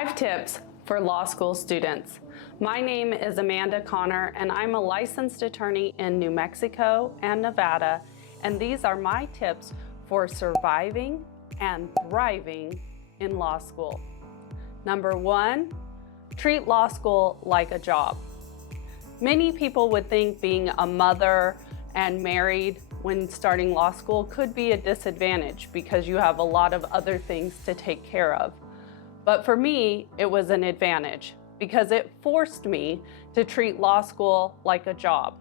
5 tips for law school students. My name is Amanda Connor, and I'm a licensed attorney in New Mexico and Nevada, and these are my tips for surviving and thriving in law school. Number 1, treat law school like a job. Many people would think being a mother and married when starting law school could be a disadvantage because you have a lot of other things to take care of. But for me, it was an advantage because it forced me to treat law school like a job.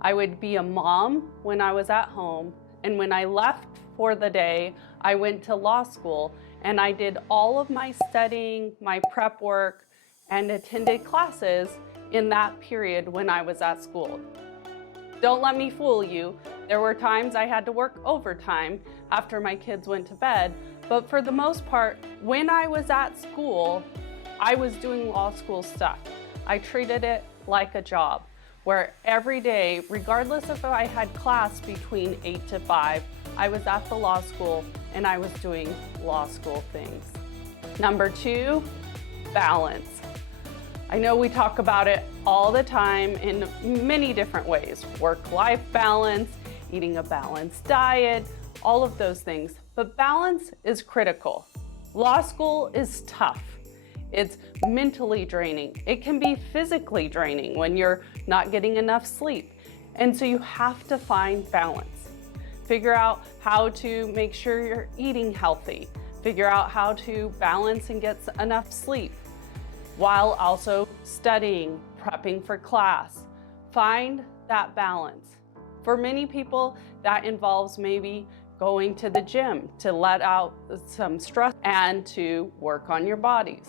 I would be a mom when I was at home, and when I left for the day, I went to law school and I did all of my studying, my prep work, and attended classes in that period when I was at school. Don't let me fool you. There were times I had to work overtime after my kids went to bed, but for the most part, when I was at school, I was doing law school stuff. I treated it like a job, where every day, regardless of if I had class between 8 to 5, I was at the law school and I was doing law school things. Number 2, balance. I know we talk about it all the time in many different ways. Work-life balance, eating a balanced diet, all of those things. But balance is critical. Law school is tough. It's mentally draining. It can be physically draining when you're not getting enough sleep. And so you have to find balance. Figure out how to make sure you're eating healthy. Figure out how to balance and get enough sleep while also studying, prepping for class. Find that balance. For many people, that involves maybe going to the gym to let out some stress and to work on your bodies.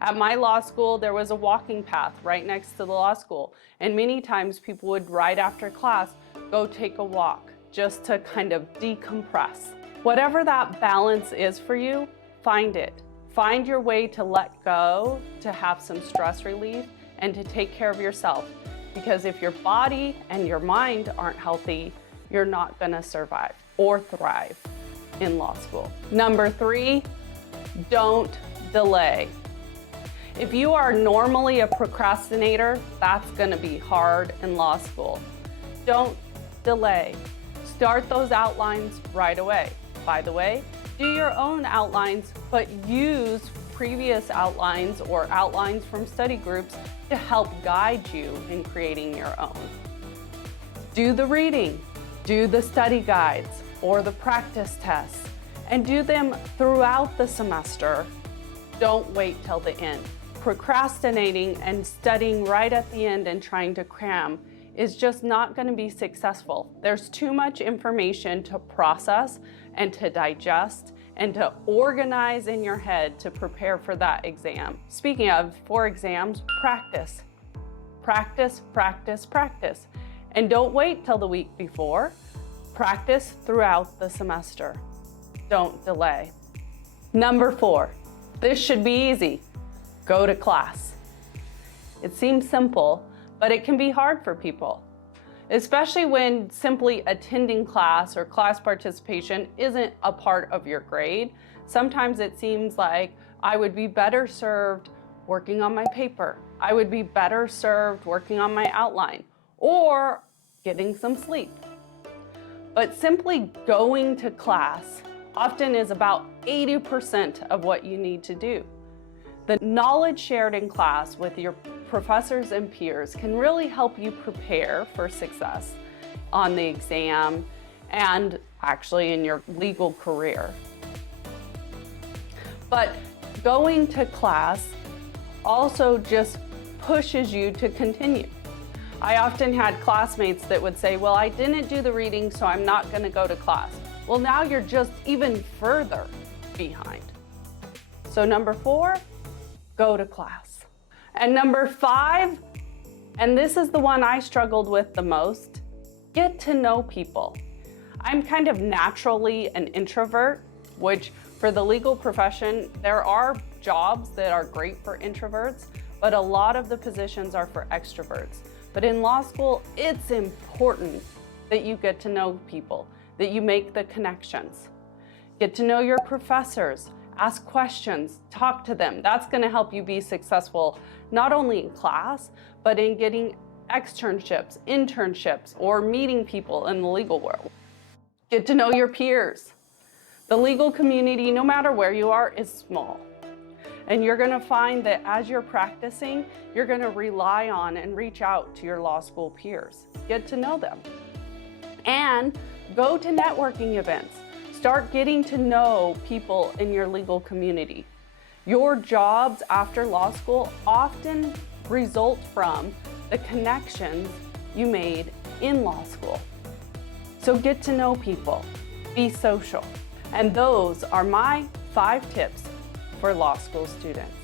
At my law school, there was a walking path right next to the law school, and many times people would, right after class, go take a walk just to kind of decompress. Whatever that balance is for you, find it. Find your way to let go, to have some stress relief, and to take care of yourself. Because if your body and your mind aren't healthy, you're not gonna survive or thrive in law school. Number 3, don't delay. If you are normally a procrastinator, that's gonna be hard in law school. Don't delay. Start those outlines right away. By the way, do your own outlines, but use previous outlines or outlines from study groups to help guide you in creating your own. Do the reading, do the study guides or the practice tests, and do them throughout the semester. Don't wait till the end. Procrastinating and studying right at the end and trying to cram is just not going to be successful. There's too much information to process and to digest and to organize in your head to prepare for that exam. Speaking of, for exams, practice. Practice, practice, practice. And don't wait till the week before. Practice throughout the semester. Don't delay. Number 4, this should be easy. Go to class. It seems simple, but it can be hard for people, especially when simply attending class or class participation isn't a part of your grade. Sometimes it seems like I would be better served working on my paper. I would be better served working on my outline or getting some sleep. But simply going to class often is about 80% of what you need to do. The knowledge shared in class with your professors and peers can really help you prepare for success on the exam and actually in your legal career. But going to class also just pushes you to continue. I often had classmates that would say, well, I didn't do the reading, so I'm not going to go to class. Well, now you're just even further behind. So number 4, go to class. And number 5, and this is the one I struggled with the most, get to know people. I'm kind of naturally an introvert, which for the legal profession, there are jobs that are great for introverts, but a lot of the positions are for extroverts. But in law school, it's important that you get to know people, that you make the connections. Get to know your professors, Ask questions, talk to them. That's going to help you be successful not only in class, but in getting externships, internships, or meeting people in the legal world. Get to know your peers. The legal community, no matter where you are, is small. And you're going to find that as you're practicing, you're going to rely on and reach out to your law school peers. Get to know them. And go to networking events. Start getting to know people in your legal community. Your jobs after law school often result from the connections you made in law school. So get to know people, be social. And those are my 5 tips for law school students.